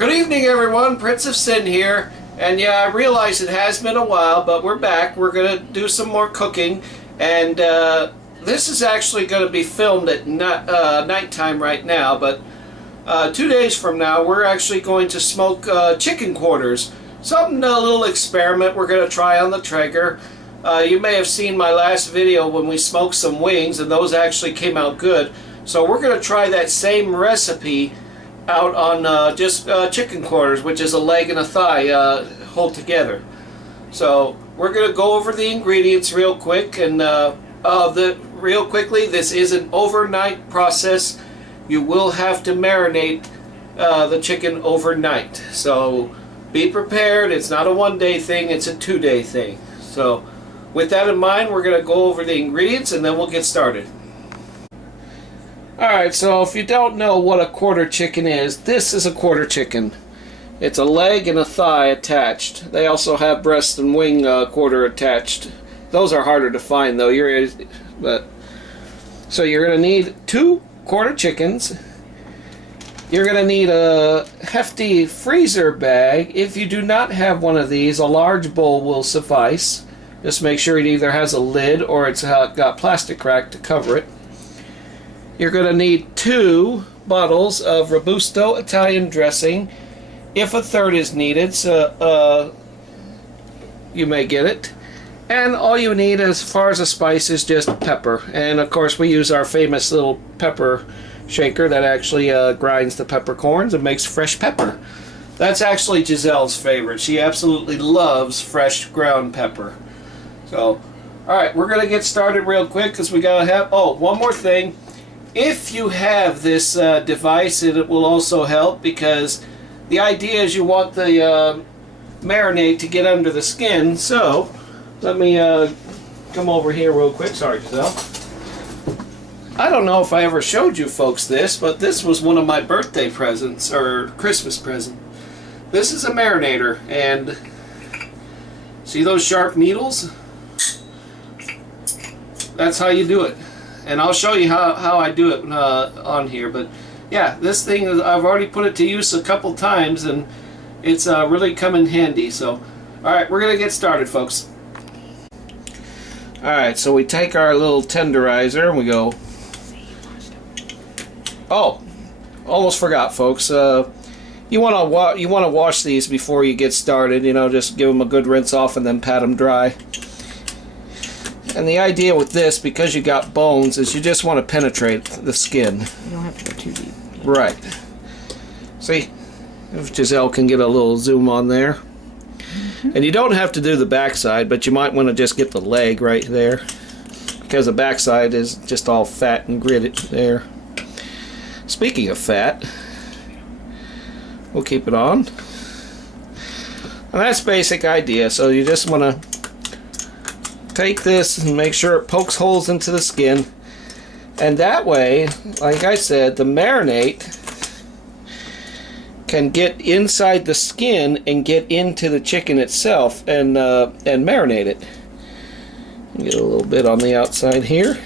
Good evening, everyone. Prince of Sin here. And yeah, I realize it has been a while, but we're back. We're going to do some more cooking. And this is actually going to be filmed at nighttime right now. But 2 days from now, we're actually going to smoke chicken quarters. Something, a little experiment we're going to try on the Traeger. You may have seen my last video when we smoked some wings, and those actually came out good. So we're going to try that same recipe out on just chicken quarters, which is a leg and a thigh hold together. So we're going to go over the ingredients real quick, and real quickly, this is an overnight process. You will have to marinate the chicken overnight. So be prepared. It's not a one-day thing, it's a 2-day thing. So with that in mind, we're going to go over the ingredients and then we'll get started. Alright, so if you don't know what a quarter chicken is, this is a quarter chicken. It's a leg and a thigh attached. They also have breast and wing quarter attached. Those are harder to find though. So you're going to need 2 quarter chickens. You're going to need a hefty freezer bag. If you do not have one of these, a large bowl will suffice. Just make sure it either has a lid or it's got plastic wrap to cover it. You're going to need 2 bottles of Robusto Italian dressing. If a third is needed, so you may get it. And all you need as far as a spice is just pepper. And of course we use our famous little pepper shaker that actually grinds the peppercorns and makes fresh pepper. That's actually Giselle's favorite. She absolutely loves fresh ground pepper. So, alright, we're going to get started real quick because we got to have... Oh, one more thing. If you have this device, it will also help, because the idea is you want the marinade to get under the skin. So let me come over here real quick. Sorry, Giselle. I don't know if I ever showed you folks this, but this was one of my birthday presents, or Christmas present. This is a marinator, and see those sharp needles? That's how you do it. And I'll show you how I do it on here. But yeah, this thing, I've already put it to use a couple times, and it's really come in handy. So, alright, we're going to get started, folks. Alright, so we take our little tenderizer and we go... Oh, almost forgot, folks. You want to wash these before you get started. You know, just give them a good rinse off and then pat them dry. And the idea with this, because you got bones, is you just want to penetrate the skin. You don't have to go too deep. Right. See? If Giselle can get a little zoom on there. And you don't have to do the backside, but you might want to just get the leg right there, because the backside is just all fat and gritted there. Speaking of fat, we'll keep it on. And that's basic idea. So you just want to take this and make sure it pokes holes into the skin, and that way, like I said, the marinade can get inside the skin and get into the chicken itself and marinate it. Get a little bit on the outside here,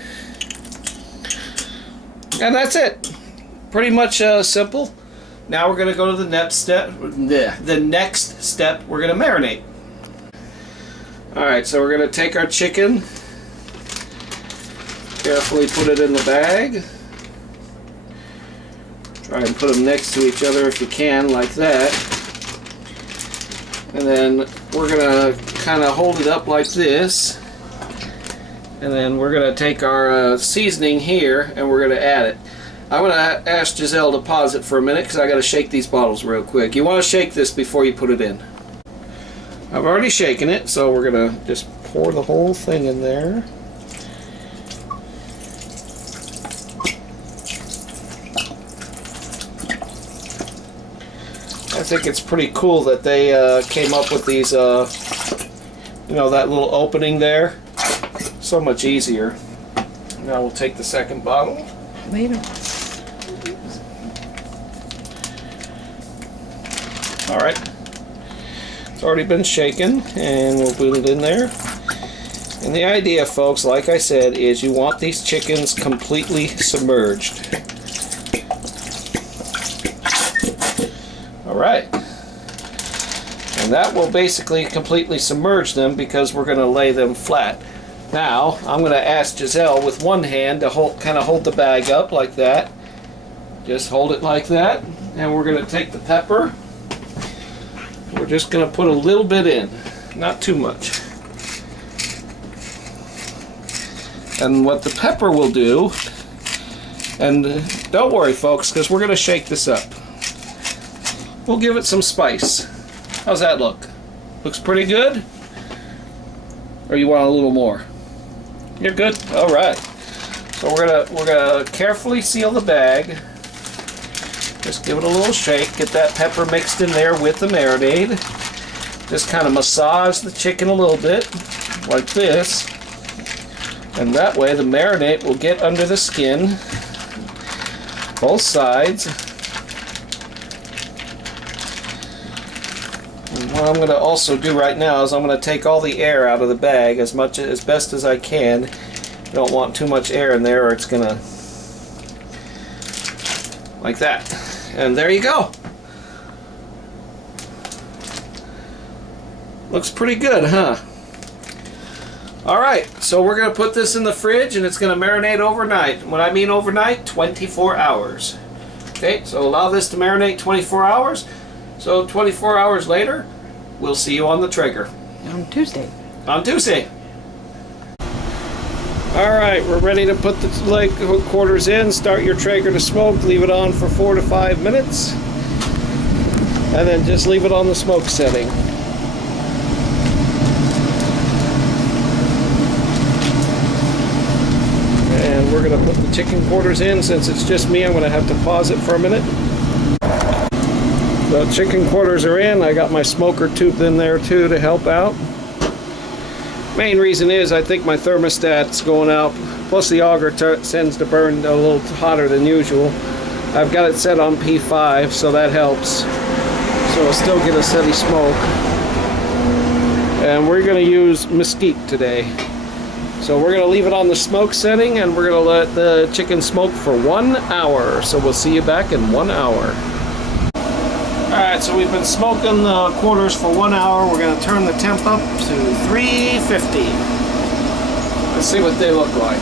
and that's it. Pretty much simple. Now we're going to go to the next step. The next step, we're going to marinate. Alright, so we're going to take our chicken, carefully put it in the bag, try and put them next to each other if you can, like that, and then we're going to kind of hold it up like this, and then we're going to take our seasoning here and we're going to add it. I'm going to ask Giselle to pause it for a minute because I got to shake these bottles real quick. You want to shake this before you put it in. I've already shaken it, so we're going to just pour the whole thing in there. I think it's pretty cool that they came up with these, you know, that little opening there. So much easier. Now we'll take the second bottle. Later. Alright. Already been shaken, and we'll put it in there. And the idea, folks, like I said, is you want these chickens completely submerged. Alright. And that will basically completely submerge them because we're going to lay them flat. Now, I'm going to ask Giselle with one hand to kind of hold the bag up like that. Just hold it like that. And we're going to take the pepper. We're just going to put a little bit in. Not too much. And what the pepper will do, and don't worry folks, because we're going to shake this up. We'll give it some spice. How's that look? Looks pretty good? Or you want a little more? You're good? Alright. So we're gonna carefully seal the bag. Just give it a little shake. Get that pepper mixed in there with the marinade. Just kind of massage the chicken a little bit, like this. And that way the marinade will get under the skin, both sides. And what I'm going to also do right now is I'm going to take all the air out of the bag as best as I can. I don't want too much air in there or it's going to, like that. And there you go. Looks pretty good, huh? Alright, so we're going to put this in the fridge and it's going to marinate overnight. When I mean overnight, 24 hours. Okay, so allow this to marinate 24 hours. So 24 hours later, we'll see you on the Traeger. On Tuesday. On Tuesday. Alright, we're ready to put the leg quarters in. Start your Traeger to smoke. Leave it on for 4 to 5 minutes. And then just leave it on the smoke setting. And we're going to put the chicken quarters in. Since it's just me, I'm going to have to pause it for a minute. The chicken quarters are in. I got my smoker tube in there too to help out. Main reason is I think my thermostat's going out. Plus the auger tends to burn a little hotter than usual. I've got it set on P5, so that helps. So I'll still get a steady smoke. And we're going to use mesquite today. So we're going to leave it on the smoke setting and we're going to let the chicken smoke for 1 hour. So we'll see you back in 1 hour. Alright, so we've been smoking the quarters for 1 hour. We're going to turn the temp up to 350. Let's see what they look like.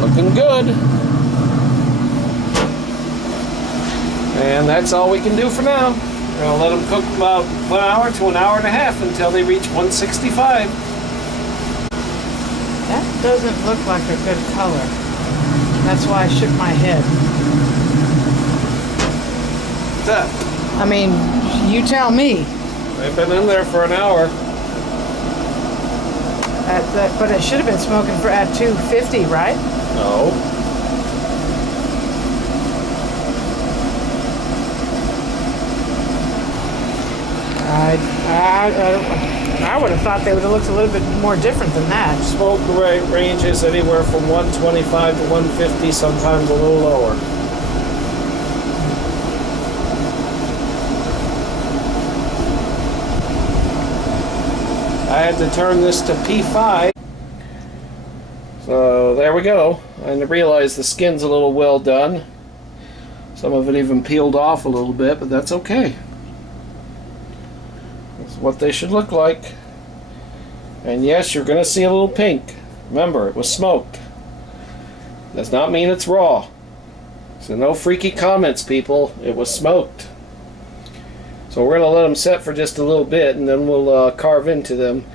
Looking good. And that's all we can do for now. We're going to let them cook about 1 hour to 1 hour and a half until they reach 165. That doesn't look like a good color. That's why I shook my head. What's that? I mean, you tell me. They've been in there for an hour. But it should have been smoking at 250, right? No. I would have thought they would have looked a little bit more different than that. Smoke ranges anywhere from 125 to 150, sometimes a little lower. I had to turn this to P5. So there we go. I realize the skin's a little well done. Some of it even peeled off a little bit, but that's okay. That's what they should look like. And yes, you're going to see a little pink. Remember, it was smoked. Does not mean it's raw. So no freaky comments, people. It was smoked. So we're going to let them set for just a little bit, and then we'll carve into them.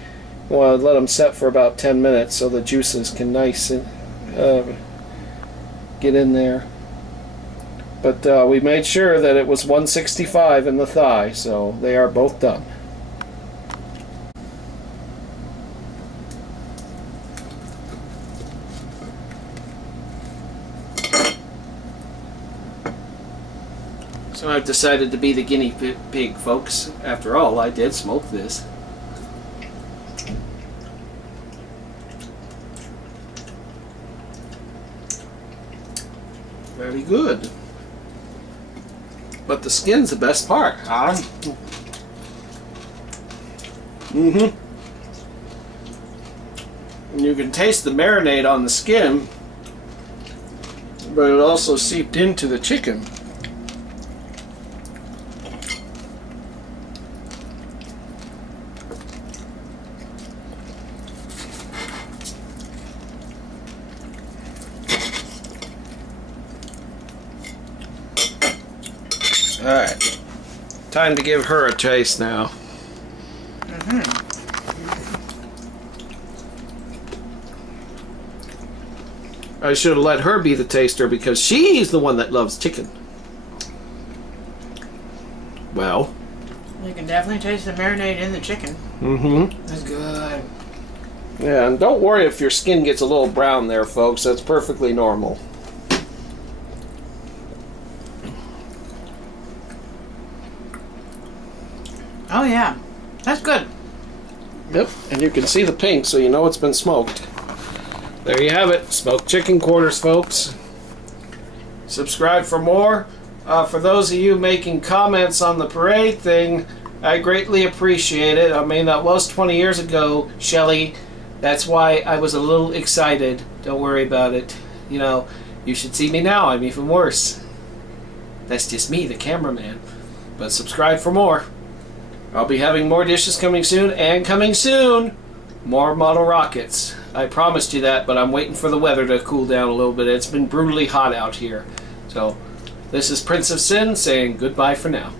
We'll let them set for about 10 minutes so the juices can nice and get in there. But we made sure that it was 165 in the thigh, so they are both done. So I've decided to be the guinea pig, folks. After all, I did smoke this. Very good. But the skin's the best part. And you can taste the marinade on the skin. but it also seeped into the chicken. Alright, time to give her a taste now. I should have let her be the taster because she's the one that loves chicken. Well. You can definitely taste the marinade in the chicken. Mm-hmm. That's good. Yeah, and don't worry if your skin gets a little brown there, folks. That's perfectly normal. Oh yeah, that's good. Yep, and you can see the pink, so you know it's been smoked. There you have it, smoked chicken quarters, folks. Subscribe for more. For those of you making comments on the parade thing, I greatly appreciate it. I mean, that was 20 years ago, Shelly. That's why I was a little excited. Don't worry about it. You know, you should see me now. I'm even worse. That's just me, the cameraman. But subscribe for more. I'll be having more dishes coming soon, and coming soon, more model rockets. I promised you that, but I'm waiting for the weather to cool down a little bit. It's been brutally hot out here. So, this is Prince of Sin saying goodbye for now.